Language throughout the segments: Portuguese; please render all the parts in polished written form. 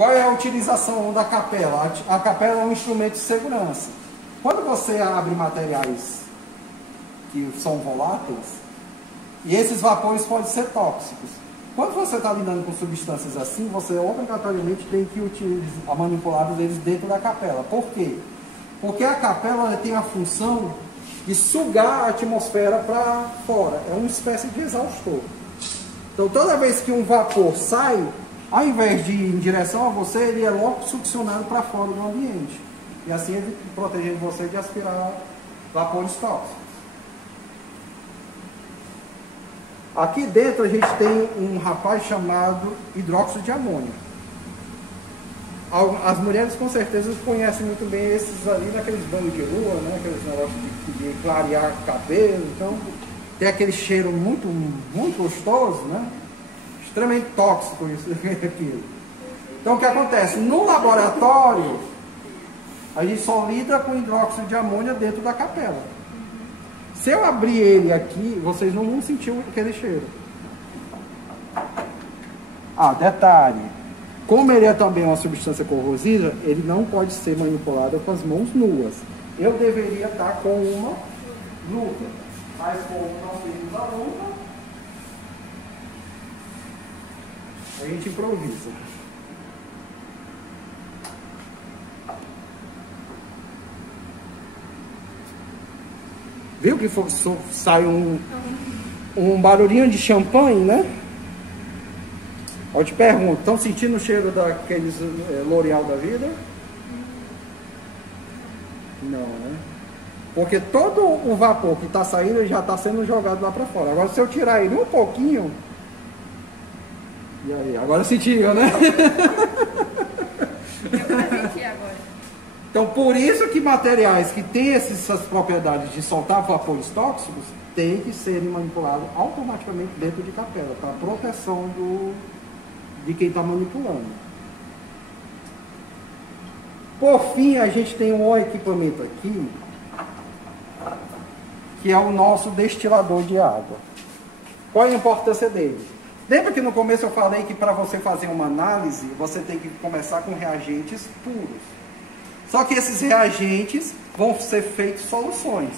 Qual é a utilização da capela? A capela é um instrumento de segurança. Quando você abre materiais que são voláteis, e esses vapores podem ser tóxicos. Quando você está lidando com substâncias assim, você obrigatoriamente tem que utilizar, manipular eles dentro da capela. Por quê? Porque a capela tem a função de sugar a atmosfera para fora. É uma espécie de exaustor. Então, toda vez que um vapor sai, ao invés de ir em direção a você, ele é logo succionado para fora do ambiente. E assim ele protegendo você de aspirar vapores tóxicos. Aqui dentro a gente tem um rapaz chamado hidróxido de amônio. As mulheres com certeza conhecem muito bem esses ali naqueles banhos de rua, né? Aqueles negócios de clarear cabelo. Então tem aquele cheiro muito, muito gostoso, né? Extremamente tóxico isso aqui. Então o que acontece? No laboratório a gente só lida com hidróxido de amônia dentro da capela. Se eu abrir ele aqui, vocês não vão sentir aquele cheiro. Ah, detalhe. Como ele é também uma substância corrosiva, ele não pode ser manipulado com as mãos nuas. Eu deveria estar com uma luva. Mas como não temos a luva, a gente improvisa. Viu que sai um barulhinho de champanhe, né? Eu te pergunto, estão sentindo o cheiro daqueles L'Oreal da vida? Não, né? Porque todo o vapor que está saindo já está sendo jogado lá para fora. Agora, se eu tirar ele um pouquinho... E aí? Agora sentiu, né? Então, por isso que materiais que têm essas propriedades de soltar vapores tóxicos têm que serem manipulados automaticamente dentro de capela, para proteção de quem está manipulando. Por fim, a gente tem um equipamento aqui, que é o nosso destilador de água. Qual é a importância dele? Lembra que no começo eu falei que para você fazer uma análise, você tem que começar com reagentes puros. Só que esses reagentes vão ser feitos soluções.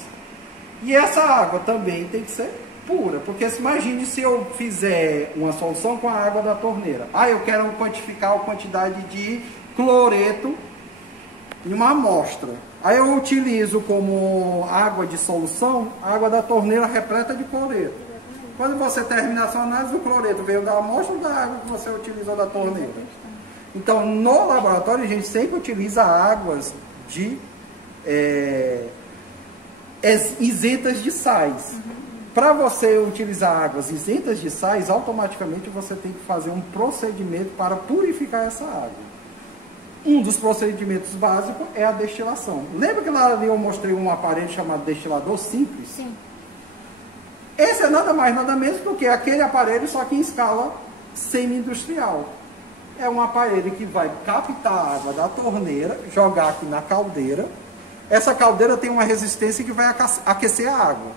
E essa água também tem que ser pura. Porque imagine se eu fizer uma solução com a água da torneira. Ah, eu quero quantificar a quantidade de cloreto em uma amostra. Aí eu utilizo como água de solução a água da torneira repleta de cloreto. Quando você terminar a sua análise, o cloreto veio da amostra ou da água que você utilizou da torneira? Então, no laboratório, a gente sempre utiliza águas isentas de sais. Para você utilizar águas isentas de sais, automaticamente você tem que fazer um procedimento para purificar essa água. Um dos procedimentos básicos é a destilação. Lembra que lá ali eu mostrei um aparelho chamado destilador simples? Sim. Esse é nada mais, nada menos do que aquele aparelho, só que em escala semi-industrial. É um aparelho que vai captar a água da torneira, jogar aqui na caldeira. Essa caldeira tem uma resistência que vai aquecer a água.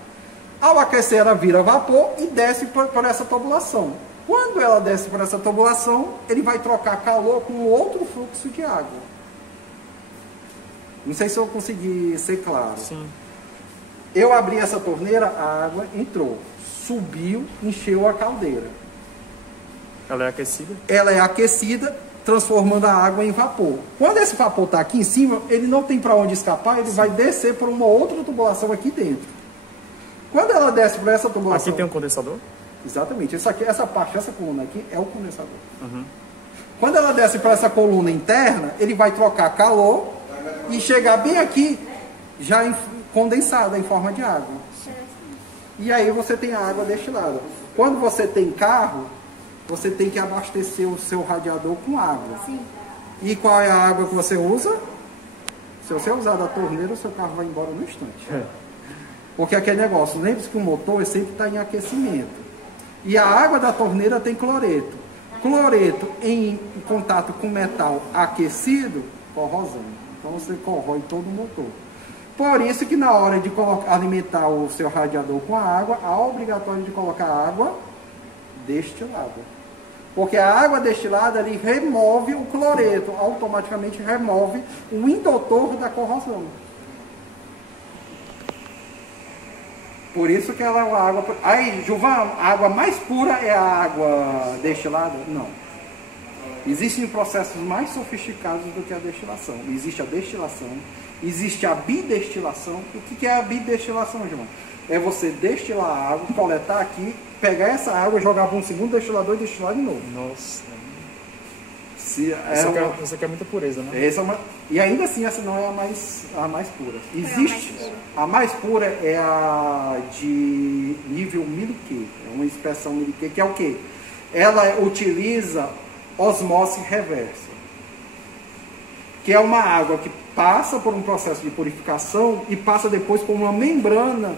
Ao aquecer, ela vira vapor e desce por essa tubulação. Quando ela desce por essa tubulação, ele vai trocar calor com outro fluxo de água. Não sei se eu consegui ser claro. Sim. Eu abri essa torneira, a água entrou, subiu, encheu a caldeira. Ela é aquecida? Ela é aquecida, transformando a água em vapor. Quando esse vapor está aqui em cima, ele não tem para onde escapar, ele vai descer por uma outra tubulação aqui dentro. Quando ela desce por essa tubulação... Aqui tem um condensador? Exatamente. Isso aqui, essa coluna aqui é o condensador. Quando ela desce para essa coluna interna, ele vai trocar calor e chegar bem aqui, já condensada em forma de água. E aí você tem a água destilada. Quando você tem carro, você tem que abastecer o seu radiador com água. Sim. E qual é a água que você usa? Se você usar da torneira, o seu carro vai embora no instante. Porque aquele negócio, lembre-se que o motor sempre está em aquecimento. E a água da torneira tem cloreto. Cloreto em contato com metal aquecido, corrosão. Então você corrói todo o motor. Por isso que na hora de alimentar o seu radiador com a água, é obrigatório de colocar água destilada. Porque a água destilada ele remove o cloreto, automaticamente remove o indutor da corrosão. Por isso que ela é uma água... Aí, Gilvan, a água mais pura é a água destilada? Não. Existem processos mais sofisticados do que a destilação. Existe a destilação, existe a bidestilação. O que é a bidestilação, Gilvan? É você destilar a água, coletar aqui, pegar essa água, jogar para um segundo destilador e destilar de novo. Nossa. Essa aqui é muita pureza, né? E ainda assim, essa não é a mais pura. Existe. A mais pura é a de nível miliquê. É uma expressão miliquê, que é o quê? Ela utiliza osmose reversa. Que é uma água que passa por um processo de purificação e passa depois por uma membrana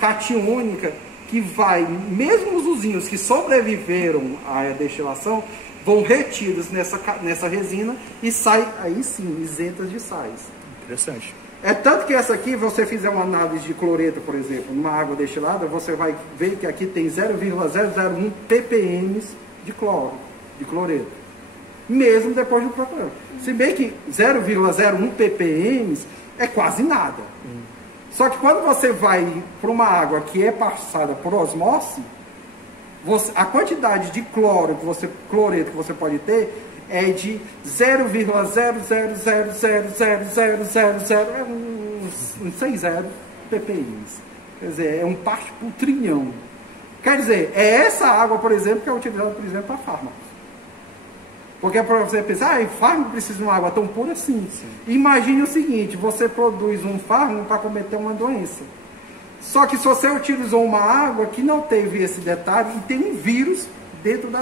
catiônica que vai, mesmo os usinhos que sobreviveram à destilação, vão retidos nessa resina e saem, aí sim, isentas de sais. Interessante. É tanto que essa aqui, você fizer uma análise de cloreto, por exemplo, numa água destilada, você vai ver que aqui tem 0,001 ppm de cloreto. Mesmo depois do procurando. Se bem que 0,01 ppm é quase nada. Só que quando você vai para uma água que é passada por osmose, a quantidade de cloreto que você pode ter é de 0,000000000 uns 60 ppm. Quer dizer, é um parte por trilhão. Quer dizer, é essa água, por exemplo, que é utilizada, por exemplo, para fármacos. Porque para você pensar, fármaco precisa de uma água tão pura assim. Imagine o seguinte, você produz um fármaco para combater uma doença. Só que se você utilizou uma água que não teve esse detalhe e tem um vírus dentro da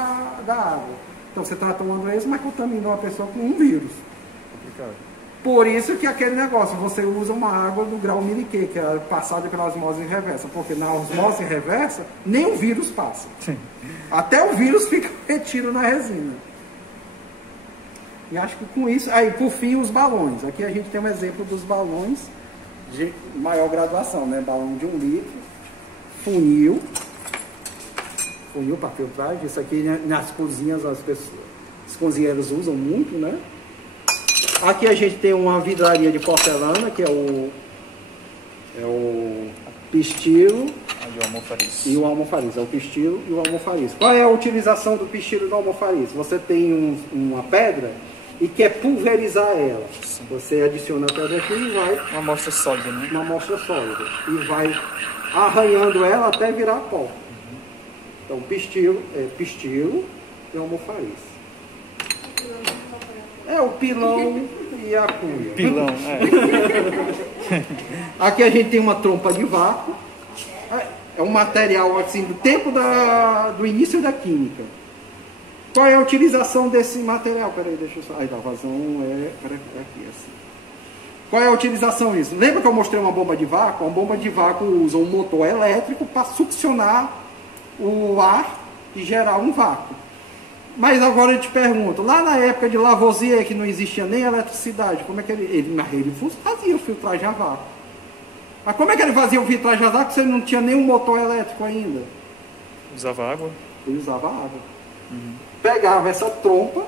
água. Então você trata uma doença, mas contaminou uma pessoa com um vírus. Complicado. Por isso que aquele negócio, você usa uma água do grau miliquê, que é passada pela osmose reversa. Porque na osmose reversa, nem o vírus passa. Sim. Até o vírus fica retido na resina. E acho que com isso... Aí, por fim, os balões. Aqui a gente tem um exemplo dos balões de maior graduação, né? Balão de 1 litro, funil para filtragem. Isso aqui nas cozinhas os cozinheiros usam muito, né? Aqui a gente tem uma vidraria de porcelana, que é o pistilo e o almofariz. E o almofariz, é o pistilo e o almofariz. Qual é a utilização do pistilo e do almofariz? Você tem uma pedra e quer pulverizar ela. Sim. Você adiciona a pedra aqui e vai... Uma amostra sólida, né? Uma amostra sólida. E vai arranhando ela até virar pó. Então, pistilo e almofariz. É o pilão e a cunha. Pilão, é. Aqui a gente tem uma trompa de vácuo. É um material assim do tempo do início da química. Qual é a utilização desse material? Peraí, deixa eu só... Aí, a vazão é aqui, assim. Qual é a utilização disso? Lembra que eu mostrei uma bomba de vácuo? Uma bomba de vácuo usa um motor elétrico para succionar o ar e gerar um vácuo. Mas agora eu te pergunto, lá na época de Lavoisier, que não existia nem eletricidade, como é que ele fazia o filtragem a vácuo? Mas como é que ele fazia o filtragem a vácuo se ele não tinha nenhum motor elétrico ainda? Usava água? Ele usava água. Pegava essa trompa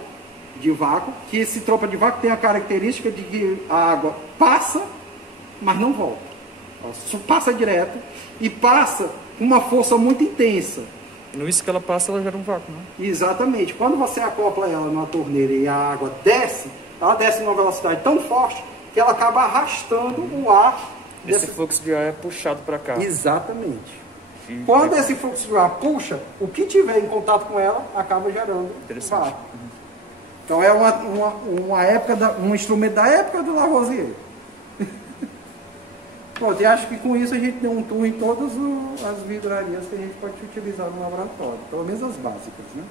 de vácuo, que esse trompa de vácuo tem a característica de que a água passa, mas não volta. Ela passa direto e passa com uma força muito intensa. No isso que ela passa, ela gera um vácuo, né? Exatamente. Quando você acopla ela numa torneira e a água desce, ela desce numa velocidade tão forte que ela acaba arrastando o ar. Esse fluxo de ar é puxado para cá. Exatamente. Quando esse fluxo de ar puxa, o que tiver em contato com ela acaba gerando vácuo. Então é um instrumento da época do Lavoisier. Pronto, e acho que com isso a gente deu um tour em todas as vidrarias que a gente pode utilizar no laboratório, pelo menos as básicas, né?